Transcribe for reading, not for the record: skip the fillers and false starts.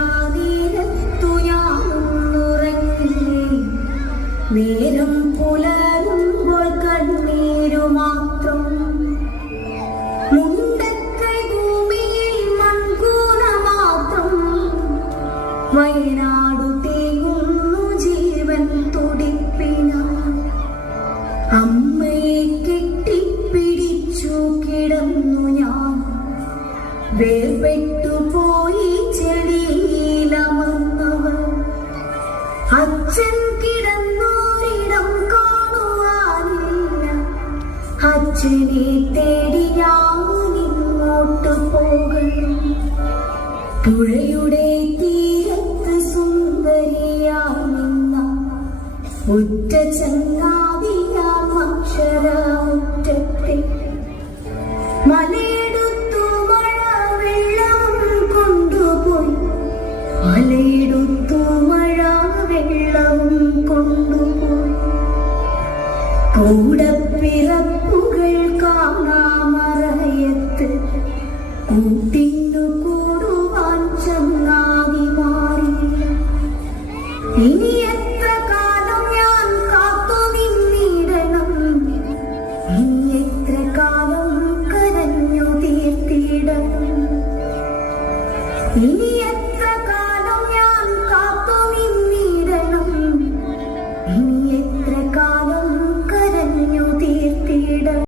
ആതിരാനീരത്തു ഞാനുറങ്ങി നേരം പുലരുമ്പോൾ കണ്ണീരു മാത്രം മുണ്ടക്കൈ ഭൂമിയിൽ മൺകൂന മാത്രം വയനാടു തേങ്ങുന്നു ജീവൻ തുടിപ്പിന അമ്മയെ കെട്ടിപ്പിടിച്ചു കിടന്നു ഞാൻ വേർപെട്ടു പോയി ചെടിയിലമർന്നവർ അച്ഛൻ കിടന്നോരിടം കാണുവാനില്ല അച്ഛനെ തേടി ഞാനിങ്ങോട്ട് പോകുന്നു പുഴയുടെ തീരത്ത് സുന്ദരിയാണെന്ന ഉറ്റ ചങ്ങാതിയാം അക്ഷരമുറ്റത്തെ മലയെടുത്തു മഴ വെള്ളം കൊണ്ടുപോയി മലയെടുത്തു മഴ വെള്ളം കൊണ്ടുപോയി കൂടപ്പിറപ്പുകൾ കാണാമറയത്ത് കൂട്ടിന്നു കൂടുവാൻ ചങ്ങാതി മാറില്ല ഇനി എത്ര കാലം ഞാൻ കാത്തു നിന്നിടണം ഇനി എത്ര കാലം കരഞ്ഞു തീർത്തിടണം ഇനി